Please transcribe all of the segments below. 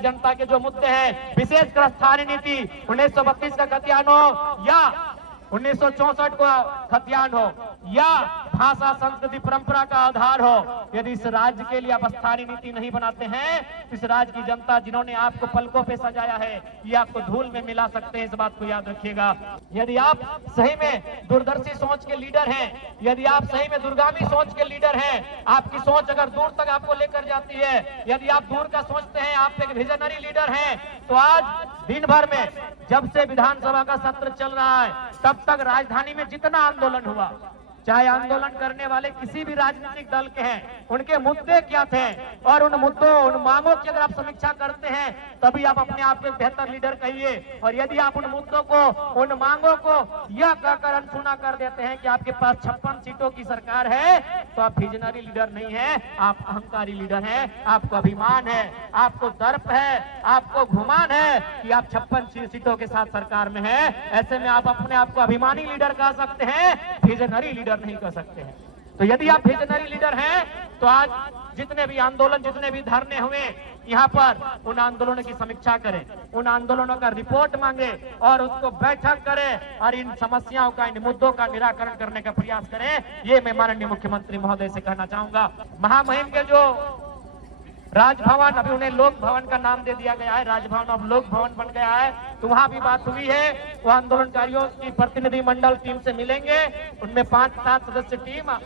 की जनता के जो मुद्दे हैं, विशेषकर स्थानीय नीति 1932 का खतियान हो या 1964 को खतियान हो या भाषा संस्कृति परंपरा का आधार हो, यदि इस राज्य के लिए आप स्थानीय नीति नहीं बनाते हैं, इस राज्य की जनता जिन्होंने आपको पलकों पे सजाया है, ये आपको धूल में मिला सकते हैं। इस बात को याद रखिएगा। यदि आप सही में दूरदर्शी सोच के लीडर हैं, यदि आप सही में दूरगामी सोच के लीडर हैं, आपकी सोच अगर दूर तक आपको लेकर जाती है, यदि आप दूर का सोचते हैं, आप एक विजनरी लीडर हैं, तो आज दिन भर में जब से विधानसभा का सत्र चल रहा है तब तक राजधानी में जितना आंदोलन हुआ, चाहे आंदोलन करने वाले किसी भी राजनीतिक दल के हैं, उनके मुद्दे क्या थे और उन मुद्दों उन मांगों की अगर आप समीक्षा करते हैं तभी आप अपने आप को बेहतर लीडर कहिए। और यदि आप उन मुद्दों को उन मांगों को यह कहकर अनसुना कर देते हैं कि आपके पास 56 सीटों की सरकार है, तो आप विजनरी लीडर नहीं है, आप अहंकारी लीडर हैं। आपको अभिमान है, आपको दर्प है, आपको घुमान है कि आप 56 सीटों के साथ सरकार में है। ऐसे में आप अपने आप को अभिमानी लीडर कह सकते हैं, विजनरी लीडर नहीं कर सकते हैं। तो यदि आप विजनरी लीडर हैं तो आज जितने भी आंदोलन, जितने भी धरने हुए यहाँ पर, उन आंदोलनों की समीक्षा करें, उन आंदोलनों का रिपोर्ट मांगे और उसको बैठक करें और इन समस्याओं का, इन मुद्दों का निराकरण करने का प्रयास करें। ये मैं माननीय मुख्यमंत्री महोदय से कहना चाहूंगा। महामहिम के जो राजभवन, अभी उन्हें लोक भवन का नाम दे दिया गया है, राजभवन अब लोक भवन बन गया है, तो वहां भी बात हुई है। वो आंदोलनकारियों की प्रतिनिधि मंडल टीम से मिलेंगे, उनमें 5-7 सदस्य टीम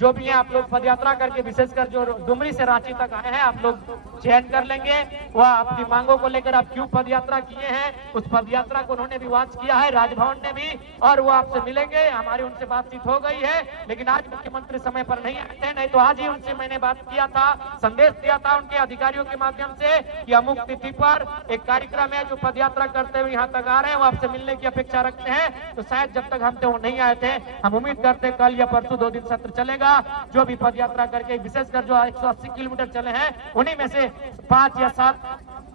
जो भी हैं, आप लोग पदयात्रा करके, विशेषकर जो डुमरी से रांची तक आए हैं, आप लोग चयन कर लेंगे। वह अपनी मांगों को लेकर आप क्यों पदयात्रा किए हैं, उस पदयात्रा को उन्होंने भी वॉच किया है, राजभवन ने भी, और वो आपसे मिलेंगे। हमारी उनसे बातचीत हो गई है, लेकिन आज मुख्यमंत्री समय पर नहीं आते हैं, नहीं तो आज ही उनसे मैंने बात किया था, संदेश दिया था उनके अधिकारियों के माध्यम से कि अमुक तिथि पर एक कार्यक्रम है, जो पदयात्रा करते हुए यहाँ तक आ रहे हैं, वो आपसे मिलने की अपेक्षा रखते हैं। तो शायद जब तक हम थे वो नहीं आए थे, हम उम्मीद करते हैं कल या परसों 2 दिन सत्र चलेगा। जो भी पदयात्रा करके, विशेषकर जो 180 किलोमीटर चले हैं, उन्हीं में से 5 या 7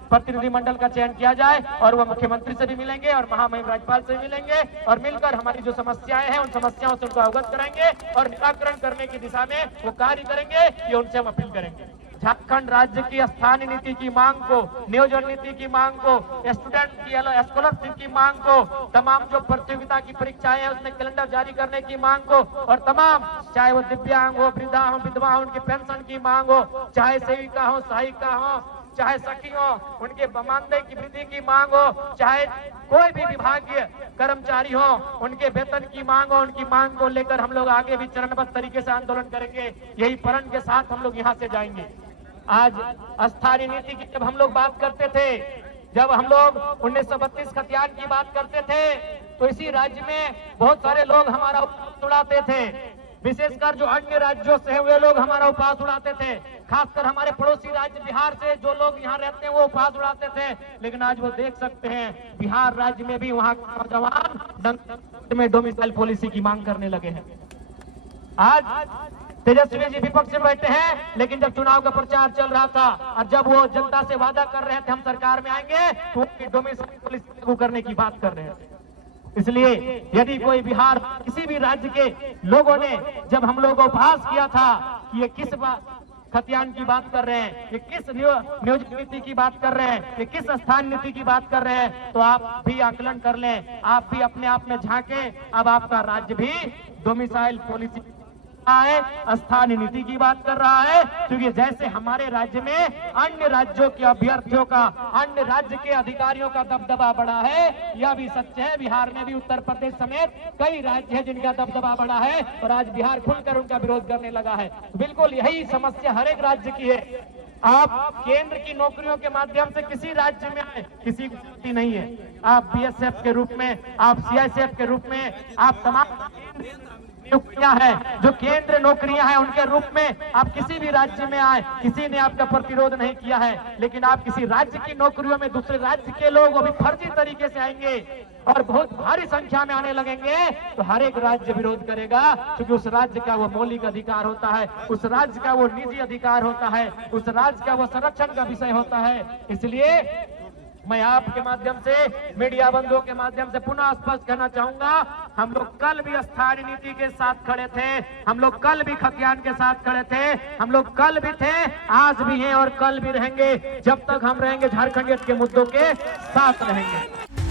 प्रतिनिधि मंडल का चयन किया जाए और वह मुख्यमंत्री से भी मिलेंगे और महामहिम राज्यपाल से मिलेंगे और मिलकर हमारी जो समस्याएं हैं, उन समस्याओं से उनको अवगत कराएंगे और निराकरण करने की दिशा में वो कार्य करेंगे। ये उनसे हम अपील करेंगे। झारखंड राज्य की स्थानीय नीति की मांग को, नियोजन नीति की मांग को, स्टूडेंट की स्कॉलरशिप की मांग को, तमाम जो प्रतियोगिता की परीक्षाएं हैं उसमें कैलेंडर जारी करने की मांग को, और तमाम, चाहे वो दिव्यांग हो, वृद्धा हो, विधवा हो, उनकी पेंशन की मांग हो, चाहे सेविका हो, सहायिका हो, चाहे सखी हो, उनके मानदेय की वृद्धि की मांग हो, चाहे कोई भी विभागीय कर्मचारी हो, उनके वेतन की मांग हो, उनकी मांग को लेकर हम लोग आगे भी चरणबद्ध तरीके से आंदोलन करेंगे। यही प्रण के साथ हम लोग यहाँ से जाएंगे। आज स्थानीय नीति की जब हम लोग बात करते थे, जब हम लोग 1932 खतियान की बात करते थे, तो इसी राज्य में बहुत सारे लोग हमारा उपहास उड़ाते थे, विशेषकर जो अन्य राज्यों से हुए लोग हमारा उपहास उड़ाते थे, खासकर हमारे पड़ोसी राज्य बिहार से जो लोग यहाँ रहते हैं वो उपहास उड़ाते थे। लेकिन आज वो देख सकते हैं बिहार राज्य में भी वहाँ के नौजवान में डोमिसाइल पॉलिसी की मांग करने लगे हैं। आज तेजस्वी जी विपक्ष में बैठे हैं, लेकिन जब चुनाव का प्रचार चल रहा था और जब वो जनता से वादा कर रहे थे हम सरकार में आएंगे, तो डोमिसाइल पॉलिसी लागू करने की बात कर रहे थे। इसलिए यदि कोई बिहार, किसी भी राज्य के लोगों ने जब हम लोगों को उपहास किया था कि ये किस खतियान की बात कर रहे हैं, ये किस नियोजन नीति की बात कर रहे हैं, ये किस स्थान नीति की बात कर रहे हैं, तो आप भी आकलन कर लें, आप भी अपने आप में झांकें। अब आपका राज्य भी डोमिसाइल पॉलिसी है, स्थानीय नीति की बात कर रहा है, क्योंकि जैसे हमारे राज्य में अन्य राज्यों के अभ्यर्थियों का, अन्य राज्य के अधिकारियों का दबदबा बढ़ा है, यह भी सत्य है। बिहार में भी, उत्तर प्रदेश समेत कई राज्य हैं जिनका दबदबा बढ़ा है और आज बिहार खुलकर उनका विरोध करने लगा है। बिल्कुल यही समस्या हर एक राज्य की है। आप केंद्र की नौकरियों के माध्यम से किसी राज्य में आए, किसी को नहीं है। आप बीएसएफ के रूप में, आप सीआईएसएफ के रूप में, आप तमाम नियुक्तियां हैं जो केंद्र नौकरियां हैं, उनके रूप में आप किसी भी राज्य में आए, किसी ने आपका प्रतिरोध नहीं किया है। लेकिन आप किसी राज्य की नौकरियों में दूसरे राज्य के लोग अभी फर्जी तरीके से आएंगे और बहुत भारी संख्या में आने लगेंगे, तो हर एक राज्य विरोध करेगा, क्योंकि उस राज्य का वो मौलिक अधिकार होता है, उस राज्य का वो निजी अधिकार होता है, उस राज्य का वो संरक्षण का विषय होता है। इसलिए मैं आपके माध्यम से, मीडिया बंधुओं के माध्यम से पुनः स्पष्ट करना चाहूंगा हम लोग कल भी स्थानीय नीति के साथ खड़े थे, हम लोग कल भी खतियान के साथ खड़े थे, हम लोग कल भी थे, आज भी हैं और कल भी रहेंगे। जब तक हम रहेंगे झारखंडियत के मुद्दों के साथ रहेंगे।